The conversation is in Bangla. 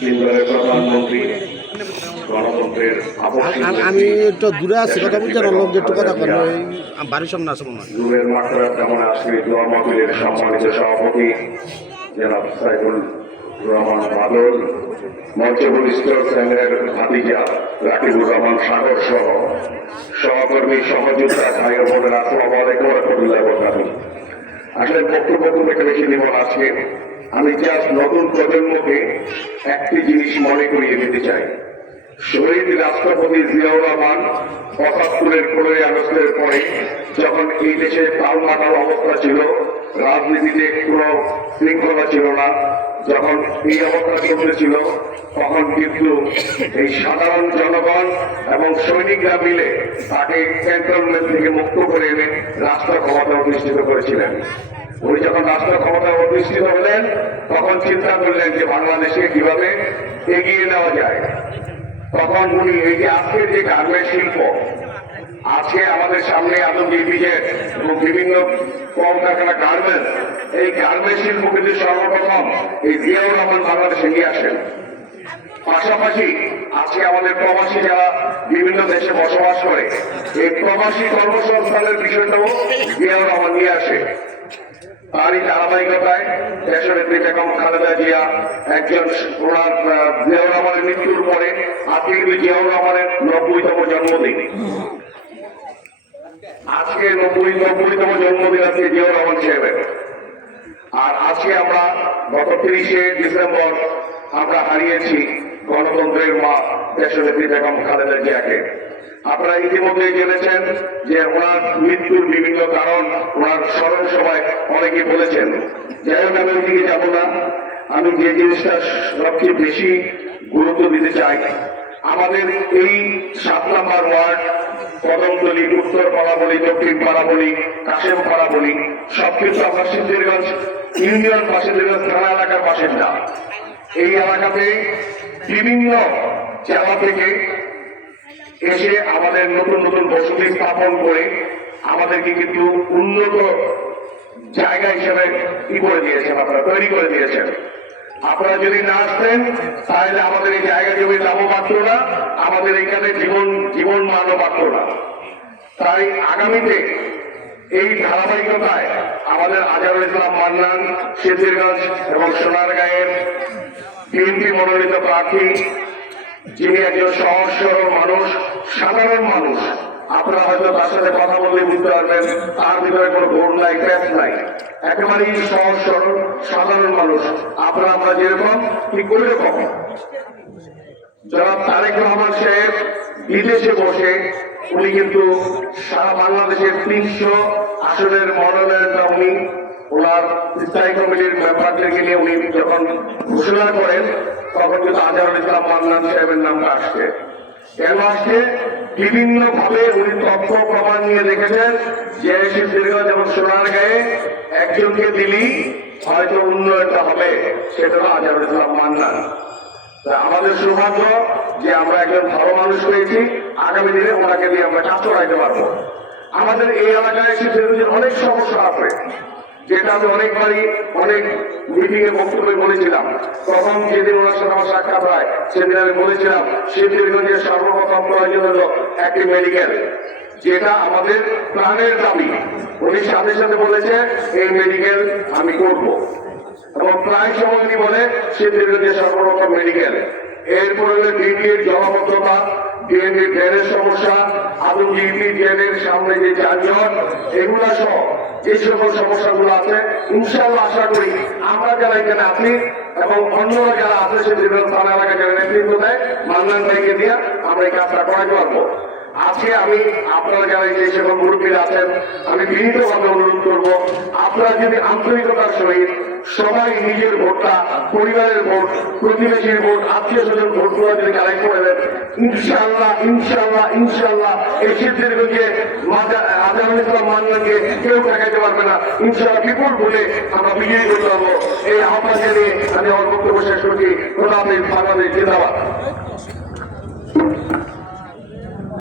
তিনবারের প্রধানমন্ত্রী, গণতন্ত্রের আমি একটু দূরে আছি, কথা বলছেন লোক একটু কথা বলেন, ওই বাড়ির সামনে আছে মনে হয়। দূরের মাত্রা যেমন আজকে ধর্মপীরের সম্মানিত সভাপতি জনাব সাইফুল রহমান বাদল, মঞ্চভূমিষ্ঠ সেনের ভাতিজা রাকিবুর রহমান সাগর সহ সহকর্মী সহযোদ্ধা ভাই ও বোনের আসসালামু আলাইকুম ওয়া রাহমাতুল্লাহি ওয়া বারাকাতুহু। আসলে বক্তব্য খুব একটা বেশি নিব না আজকে। আমি জাস্ট নতুন প্রজন্মকে একটি জিনিস মনে করিয়ে দিতে চাই। শহীদ রাষ্ট্রপতি জিয়াউর রহমান ৭৫-এর ১৫ই আগস্টের পরে যখন এই দেশে টালমাটাল অবস্থা ছিল, রাজনীতিতে কোনো শৃঙ্খলা ছিল না, যখন এই অবস্থা চলতেছিল, তখন কিন্তু এই সাধারণ জনগণ এবং সৈনিকরা মিলে তাকে ক্যান্টনমেন্ট থেকে মুক্ত করে এনে রাষ্ট্র ক্ষমতা অধিষ্ঠিত করেছিলেন। উনি যখন রাষ্ট্র ক্ষমতা অধিষ্ঠিত হলেন, তখন চিন্তা করলেন যে বাংলাদেশকে কিভাবে এগিয়ে নেওয়া যায়। তখন উনি এই যে আজকের যে গার্মেন্ট শিল্প, আজকে আমাদের সামনে আদমজীবীদের এবং বিভিন্ন কলকারখানা গার্মেন্টস, এই গার্মেন্ট শিল্প কিন্তু সর্বপ্রথম এই জিয়াউর রহমান বাংলাদেশে নিয়ে আসেন। পাশাপাশি আজকে আমাদের প্রবাসী যারা বিভিন্ন দেশে বসবাস করে, এই প্রবাসী কর্মসংস্থানের বিষয়টাও জিয়াউর রহমান নিয়ে আসে। তারই ধারাবাহিকতায় দেশনেত্রী বেগম খালেদা জিয়া একজন ওনার জিয়াউর রহমানের মৃত্যুর পরে আজকে কিন্তু জিয়াউর রহমানের ৯০তম জন্মদিন। আজকে ৯০তম জন্মদিন আজকে জিয়াউর রহমান সাহেবের। আর আজকে আমরা গত ৩০শে ডিসেম্বর আমরা হারিয়েছি গণতন্ত্রের মা দেশনেত্রী বেগম খালেদা জিয়াকে। আপনারা ইতিমধ্যে জেনেছেন যে ওনার মৃত্যুর বিভিন্ন কারণ ওনার স্মরণ সভায় অনেকে বলেছেন। যাই হোক, আমি ওইদিকে যাব না। আমি যে জিনিসটা সবচেয়ে বেশি গুরুত্ব দিতে চাই, আমাদের এই ৭ নম্বর ওয়ার্ড, কদমতলী, উত্তর পাড়া বলি, দক্ষিণ পাড়া বলি, কাশেম পাড়া বলি, সবকিছু আমরা সিদ্ধিরগঞ্জ ইউনিয়ন বা সিদ্ধিরগঞ্জ থানা এলাকার বাসিন্দা। এই এলাকাতে বিভিন্ন জেলা থেকে এসে আমাদের নতুন নতুন বসতি স্থাপন করে আমাদেরকে কিন্তু উন্নত জায়গা হিসেবে কি করে দিয়েছেন, আপনারা তৈরি করে দিয়েছেন। আপনারা যদি না আসতেন তাহলে আমাদের এই জায়গা জমি দামও বাড়ত না, আমাদের এখানে জীবন মানও বাড়ত না। তাই আগামীতে এই ধারাবাহিকতায় আমাদের আজহারুল ইসলাম মান্নান সিদ্ধিরগঞ্জ এবং সোনারগাঁয়ের বিএনপি মনোনীত প্রার্থী, যিনি একজন সহজ সরল মানুষ, সাধারণ মানুষ। আপনারা হয়তো তার সাথে কথা বললে বুঝতে পারবেন তার ভিতরে কোনো ভোট নাই, প্যাচ নাই, একেবারেই সহজ সরল সাধারণ মানুষ। আপনারা আমরা যেরকম ঠিক ওই রকম। জনাব তারেক রহমান সাহেব বিদেশে বসে উনি কিন্তু সারা বাংলাদেশের ৩০০ আসনের মনোনয়নটা উনি ওনার স্থায়ী কমিটির মেম্বারদেরকে নিয়ে উনি যখন ঘোষণা করেন, তখন কিন্তু আজহারুল ইসলাম মান্নান সাহেবের নামটা আসছে। কেন আসছে? বিভিন্ন ভাবে উনি তথ্য প্রমাণ নিয়ে দেখেছেন যে সিদ্ধিরগঞ্জ এবং সোনারগাঁয়ে একজনকে দিলেই হয়তো উন্নয়নটা হবে, সেটা হলো আজহারুল ইসলাম মান্নান। আমাদের সৌভাগ্য যে আমরা একজন ভালো মানুষ পেয়েছি, আগামী দিনে ওনাকে দিয়ে আমরা কাজ করাইতে পারবো। আমাদের এই এলাকায় সিদ্ধিরগঞ্জের অনেক সমস্যা আছে, যেটা আমি অনেকবারই অনেক মিটিং এ বক্তব্যে বলেছিলাম। প্রথম যেদিন ওনার সাথে আমার সাক্ষাৎ হয় সেদিন আমি বলেছিলাম সিদ্ধিরগঞ্জের সর্বপ্রথম প্রয়োজন হলো একটি মেডিকেল, যেটা আমাদের প্রাণের দাবি। উনি সাথে সাথে বলেছে এই মেডিকেল আমি করব, এবং প্রায় সময় উনি বলে সিদ্ধিরগঞ্জের সর্বপ্রথম মেডিকেল। এরপরে ডিবির জলাবদ্ধতা, ডিএনএ ড্রেনের সমস্যা, আদমজীবী ড্রেনের সামনে যে যানজট, এগুলা সহ যে সকল সমস্যাগুলো আছে, ইনশাআল্লাহ আশা করি আমরা যারা এখানে আছি এবং অন্যরা যারা আছে সিদ্ধিরগঞ্জ থানা এলাকায় যারা নেতৃত্ব দেয়, মান্নান ভাইকে দিয়ে আমরা এই কাজটা করাতে পারবো। আজকে আমি আপনারা যারা যে সকল মুরব্বীরা আছেন, আমি বিনীতভাবে অনুরোধ করবো, আপনারা যদি আন্তরিকতার সহিত সবাই নিজের ভোটটা, পরিবারের ভোট, প্রতিবেশীর ভোট, আত্মীয় স্বজন ভোটগুলো যদি কালেক্ট করে দেন, ইনশাআল্লাহ ইনশাআল্লাহ ইনশাআল্লাহ এই সিদ্ধিরগঞ্জে আজহারুল ইসলাম মান্নানকে কেউ ঠেকাইতে পারবে না। ইনশাআল্লাহ বিপুল ভোটে আমরা বিজয়ী করতে পারবো। এই আহ্বান জানিয়ে আমি আমার বক্তব্য শেষ করছি। খোদা হাফেজ, বাংলাদেশ জিন্দাবাদ।